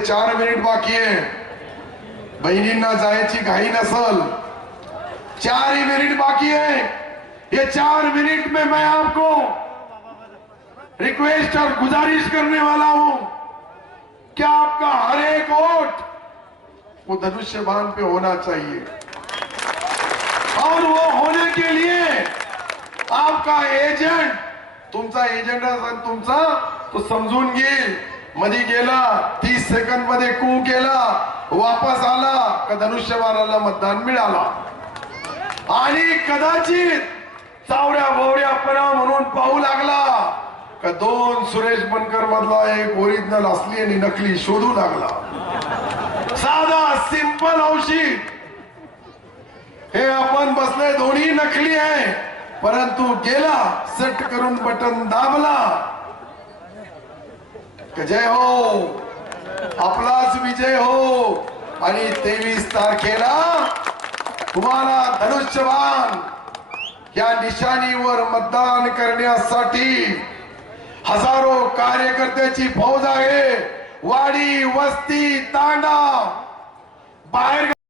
चार मिनिट बाकी आहे बहिणींना जायची घाई नसल। चार ही मिनट बाकी है। ये चार मिनट में मैं आपको रिक्वेस्ट और गुजारिश करने वाला हूँ क्या आपका हर एक वोट वो धनुष्य बाण पे होना चाहिए। और वो होने के लिए आपका एजंट तुमचा एजंट असेल तुमचा तो घेईल मध्ये गेला तीस सेकंदमध्ये कू केला वापस आला का धनुष्यबाणाला मतदान मिळाला. आणि कदाचित चावड्या भोवड्यापणा म्हणून पाहू लागला का दोन सुरेश बनकर मधला एक ओरिजिनल असली आणि नकली शोधू लागला. साधा सिंपल औषध. हे आपण बसले दोन्ही नकली आहे. परंतु गेला सेट करून बटन दाबला. जय हो! आपलाच विजय हो! आणि तेवीस तारखेला तुम्हाला धनुष्यबाण या निशाणीवर मतदान करण्यासाठी हजारो कार्यकर्त्याची फौज आहे. वाडी वस्ती तांडा बाहेर